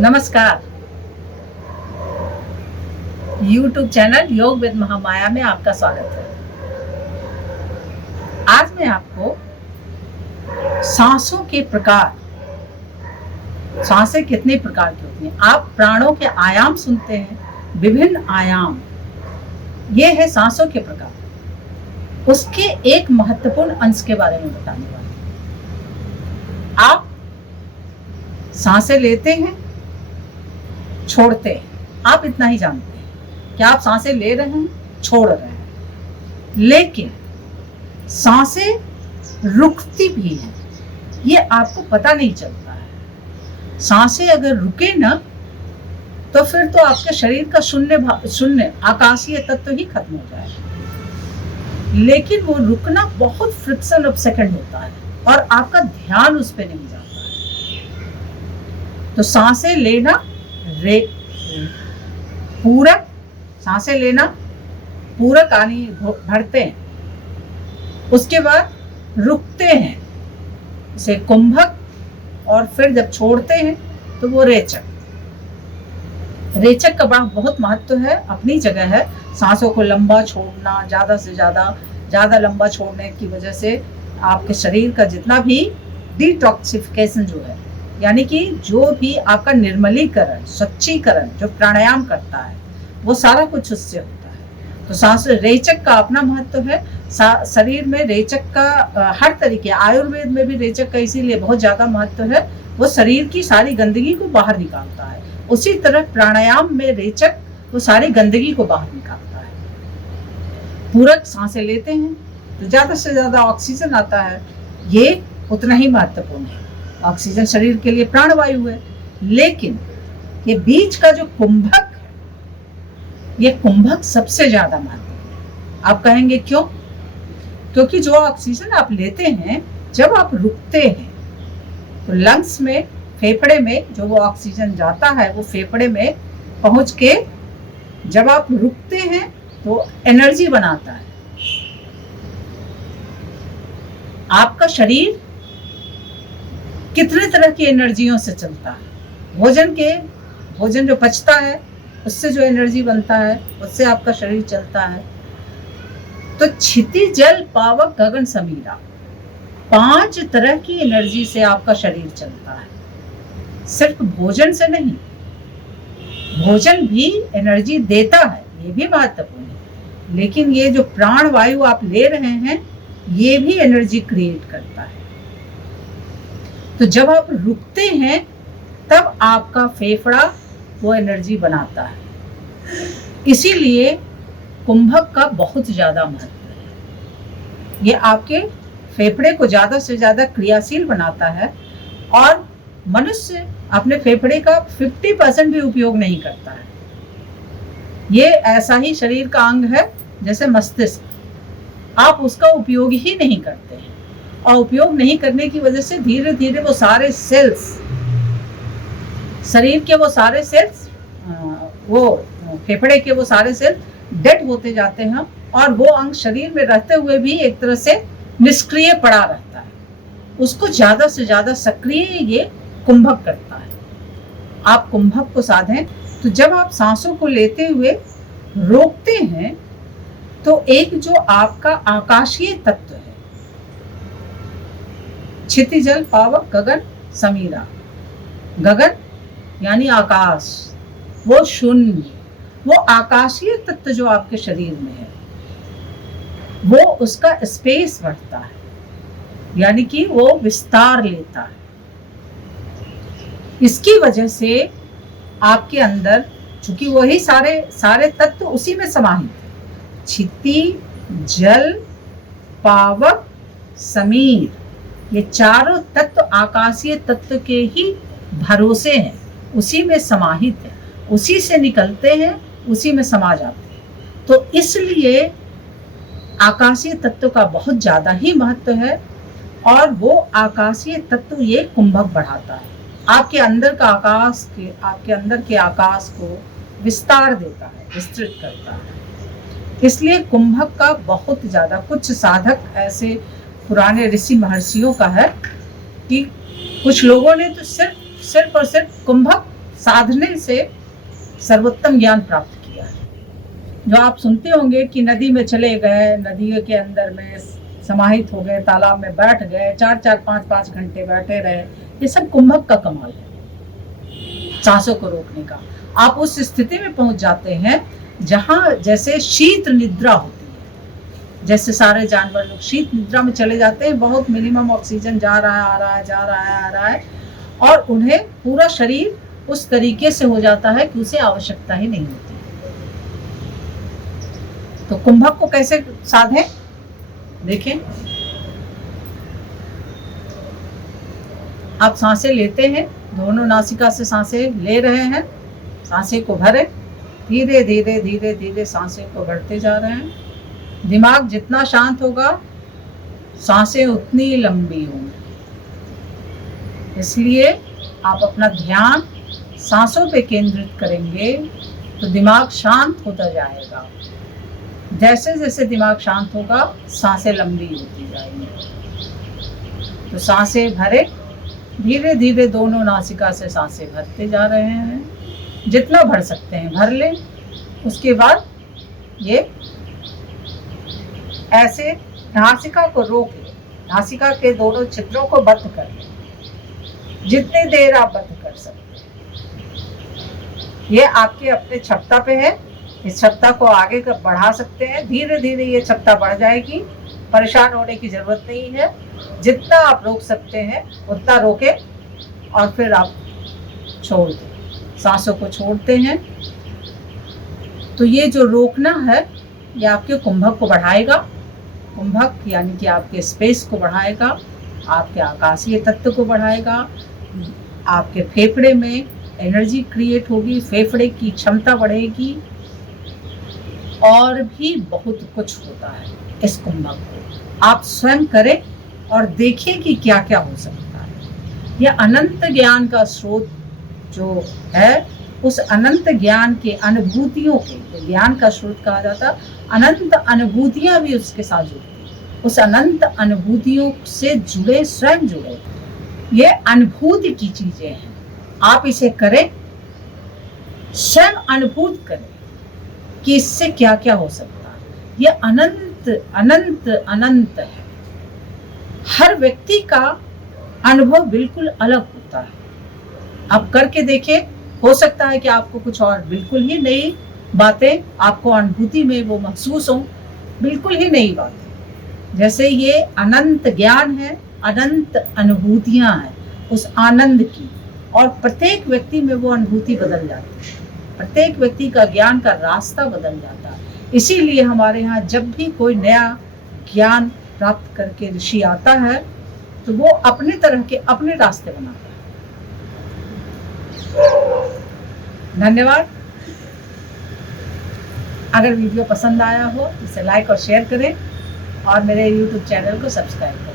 नमस्कार। YouTube channel योग with Mahamaya में आपका स्वागत है। आज मैं आपको सांसों के प्रकार, सांसें कितने प्रकार की होती हैं। आप प्राणों के आयाम सुनते हैं, विभिन्न आयाम, ये है सांसों के प्रकार। उसके एक महत्वपूर्ण अंश के बारे में बताने वाले हैं। आप सांसें लेते हैं, छोड़ते हैं, आप इतना ही जानते हैं कि आप सांसें ले रहे हैं, छोड़ रहे हैं, लेकिन सांसें रुकती भी हैं, ये आपको पता नहीं चलता है। सांसें अगर रुके ना तो फिर तो आपके शरीर का शून्य आकाशीय तत्व ही खत्म हो जाएगा। लेकिन वो रुकना बहुत फ्रिक्शन ऑफ सेकंड होता है और आपका ध्यान उस पर नहीं जाता है। तो सांसें लेना पूरक, सांसें लेना पूरक आनी भरते हैं, उसके बाद रुकते हैं, इसे कुंभक, और फिर जब छोड़ते हैं तो वो रेचक। रेचक का बहुत महत्व है, अपनी जगह है। सांसों को लंबा छोड़ना, ज्यादा से ज्यादा लंबा छोड़ने की वजह से आपके शरीर का जितना भी डिटॉक्सिफिकेशन जो है, यानी कि जो भी आपका निर्मलीकरण, स्वच्छीकरण जो प्राणायाम करता है, वो सारा कुछ उससे होता है। तो सांस रेचक का अपना महत्व है। शरीर में रेचक का हर तरीके, आयुर्वेद में भी रेचक का इसीलिए बहुत ज्यादा महत्व है, वो शरीर की सारी गंदगी को बाहर निकालता है। उसी तरह प्राणायाम में रेचक वो सारी गंदगी को बाहर निकालता है। पूरक, सांसें लेते हैं तो ज्यादा से ज्यादा ऑक्सीजन आता है, ये उतना ही महत्वपूर्ण है। ऑक्सीजन शरीर के लिए प्राणवायु है। लेकिन ये बीच का जो कुंभक है, ये कुंभक सबसे ज्यादा महत्वपूर्ण है। आप कहेंगे क्यों? क्योंकि जो ऑक्सीजन आप लेते हैं, जब आप रुकते हैं तो लंग्स में, फेफड़े में जो वो ऑक्सीजन जाता है, वो फेफड़े में पहुंच के जब आप रुकते हैं तो एनर्जी बनाता है। आपका शरीर कितने तरह की एनर्जियों से चलता है। भोजन जो पचता है उससे जो एनर्जी बनता है, उससे आपका शरीर चलता है। तो क्षिति, जल, पावक, गगन, समीरा, 5 तरह की एनर्जी से आपका शरीर चलता है। सिर्फ भोजन से नहीं, भोजन भी एनर्जी देता है, ये भी महत्वपूर्ण है। लेकिन ये जो प्राण वायु आप ले रहे हैं, ये भी एनर्जी क्रिएट करता है। तो जब आप रुकते हैं तब आपका फेफड़ा वो एनर्जी बनाता है। इसीलिए कुंभक का बहुत ज्यादा महत्व है। ये आपके फेफड़े को ज्यादा से ज्यादा क्रियाशील बनाता है, और मनुष्य अपने फेफड़े का 50% भी उपयोग नहीं करता है। ये ऐसा ही शरीर का अंग है जैसे मस्तिष्क, आप उसका उपयोग ही नहीं करते हैं, और उपयोग नहीं करने की वजह से धीरे धीरे वो सारे सेल्स, शरीर के वो सारे सेल्स, वो फेफड़े के वो सारे सेल डेड होते जाते हैं, और वो अंग शरीर में रहते हुए भी एक तरह से निष्क्रिय पड़ा रहता है। उसको ज्यादा से ज्यादा सक्रिय ये कुंभक करता है। आप कुंभक को साधें तो जब आप सांसों को लेते हुए रोकते हैं तो एक जो आपका आकाशीय तत्व है, क्षिति, जल, पावक, गगन, समीरा। गगन यानी आकाश, वो शून्य, वो आकाशीय तत्व जो आपके शरीर में है, वो उसका स्पेस बढ़ता है, यानी कि वो विस्तार लेता है। इसकी वजह से आपके अंदर, चूंकि वही सारे तत्व उसी में समाहित है, क्षिति, जल, पावक, समीर, ये चारों तत्व आकाशीय तत्व के ही भरोसे हैं, उसी में समाहित है, उसी से निकलते हैं, उसी में समा जाते हैं। तो इसलिए आकाशीय तत्व का बहुत ज्यादा ही महत्व है, और वो आकाशीय तत्व ये कुंभक बढ़ाता है। आपके अंदर के आकाश को विस्तार देता है, विस्तृत करता है। इसलिए कुंभक का बहुत ज्यादा, कुछ साधक ऐसे पुराने ऋषि महर्षियों का है कि कुछ लोगों ने तो सिर्फ और सिर्फ कुंभक साधने से सर्वोत्तम ज्ञान प्राप्त किया है। जो आप सुनते होंगे कि नदी में चले गए, नदी के अंदर में समाहित हो गए, तालाब में बैठ गए, 4-4 5-5 घंटे बैठे रहे, ये सब कुंभक का कमाल है, सांसों को रोकने का। आप उस स्थिति में पहुंच जाते हैं जहां जैसे शीत निद्रा होती है, जैसे सारे जानवर लोग शीत निद्रा में चले जाते हैं, बहुत मिनिमम ऑक्सीजन जा रहा है, आ रहा है, जा रहा है, आ रहा है, और उन्हें पूरा शरीर उस तरीके से हो जाता है कि उसे आवश्यकता ही नहीं होती। तो कुंभक को कैसे साधें, देखें। आप सांसें लेते हैं, दोनों नासिका से सांसें ले रहे हैं, सांसें को भरें, धीरे धीरे धीरे धीरे सांसें को भरते जा रहे हैं। दिमाग जितना शांत होगा, सांसें उतनी लंबी होंगी। इसलिए आप अपना ध्यान सांसों पे केंद्रित करेंगे तो दिमाग शांत होता जाएगा। जैसे जैसे दिमाग शांत होगा, सांसें लंबी होती जाएंगी। तो सांसें भरे, धीरे धीरे दोनों नासिका से सांसें भरते जा रहे हैं, जितना भर सकते हैं भर लें। उसके बाद ये ऐसे नासिका को रोक लें, नासिका के दोनों छिद्रों को बंद कर लें, जितनी देर आप बंद कर सकते हैं। ये आपके अपने क्षमता पे है, इस क्षमता को आगे कर बढ़ा सकते हैं। धीरे धीरे ये क्षमता बढ़ जाएगी, परेशान होने की जरूरत नहीं है। जितना आप रोक सकते हैं उतना रोकें और फिर आप छोड़ दें, सांसों को छोड़ते हैं। तो ये जो रोकना है, ये आपके कुंभक को बढ़ाएगा। कुंभक यानी कि आपके स्पेस को बढ़ाएगा, आपके आकाशीय तत्व को बढ़ाएगा, आपके फेफड़े में एनर्जी क्रिएट होगी, फेफड़े की क्षमता बढ़ेगी, और भी बहुत कुछ होता है इस कुंभक को। आप स्वयं करें और देखिए कि क्या क्या हो सकता है। यह अनंत ज्ञान का स्रोत जो है, उस अनंत ज्ञान के अनुभूतियों के, ज्ञान का स्रोत कहा जाता, अनंत अनुभूतियां भी उसके साथ जुड़ती। उस अनंत अनुभूतियों से जुड़े, स्वयं जुड़े। ये अनुभूति की चीजें हैं। आप इसे करें, स्वयं अनुभूत करें कि इससे क्या क्या हो सकता है। ये अनंत अनंत अनंत है। हर व्यक्ति का अनुभव बिल्कुल अलग होता है। आप करके देखें, हो सकता है कि आपको कुछ और बिल्कुल ही नई बातें आपको अनुभूति में वो महसूस हो, बिल्कुल ही नई बातें। जैसे ये अनंत ज्ञान है, अनंत अनुभूतियां हैं उस आनंद की, और प्रत्येक व्यक्ति में वो अनुभूति बदल जाती है। प्रत्येक व्यक्ति का ज्ञान का रास्ता बदल जाता है। इसीलिए हमारे यहाँ जब भी कोई नया ज्ञान प्राप्त करके ऋषि आता है, तो वो अपने तरह के अपने रास्ते बनाता है। धन्यवाद। अगर वीडियो पसंद आया हो, इसे लाइक और शेयर करें, और मेरे YouTube चैनल को सब्सक्राइब करें।